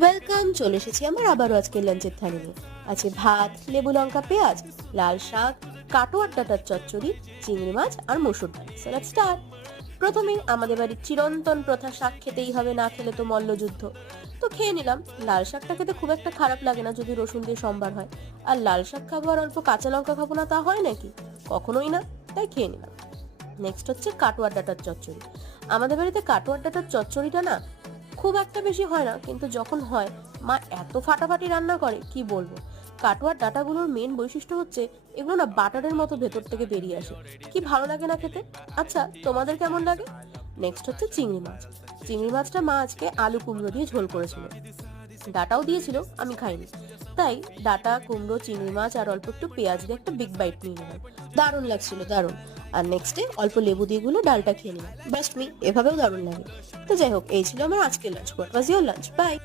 Welcome, চলে এসেছি আমার আবারও আজকে লাঞ্চের থালি নিয়ে। আছে ভাত, লেবু লঙ্কা পেঁয়াজ, লাল শাক, কাটোয়ার ডাঁটার চচ্চড়ি, চিংড়ি মাছ আর মসুর ডাল। So let's start. প্রথমেই আমাদের বাড়ির চিরন্তন প্রথা, শাক খেতেই হবে, না খেলে তো মল্লযুদ্ধ। তো খেয়ে নিলাম। লাল শাকটা খেতে খুব একটা খারাপ লাগে না যদি রসুন দিয়ে সম্বার হয়। আর লাল শাক খাবো আর অল্প কাঁচা লঙ্কা খাবো না, তা হয় নাকি? কখনোই না। তাই খেয়ে নিলাম। নেক্সট হচ্ছে কাটোয়ার ডাঁটার চচ্চড়ি। আমাদের বাড়িতে কাটোয়ার ডাঁটার চচ্চড়িটা না খুব একটা বেশি হয় না, কিন্তু যখন হয় মা এত ফাটাফাটি রান্না করে কি বলবো। কাটোয়ার ডাঁটাগুলোর মেন বৈশিষ্ট্য হচ্ছে এগুলো না বাটারের মতো ভেতর থেকে বেরিয়ে আসে। কি ভালো লাগে না খেতে। আচ্ছা, তোমাদের কেমন লাগে? নেক্সট হচ্ছে চিংড়ি মাছ। চিংড়ি মাছটা মা আজকে আলু কুমড়ো দিয়ে ঝোল করেছিল, ডাটাও দিয়েছিল, আমি খাইনি। তাই ডাটা, কুমড়ো, চিংড়ি মাছ আর অল্প একটু পেঁয়াজ দিয়ে একটা বিগ বাইট নিয়ে নিলাম। দারুণ লাগছিল, দারুণ। আর নেক্সটে অল্প লেবু দিয়ে গুলো ডালটা খেয়ে নিলাম। বাস্ট মি, এভাবেও দারুণ লাগে। তো যাই হোক, এই ছিল আমার আজকের lunch. What was your lunch? By.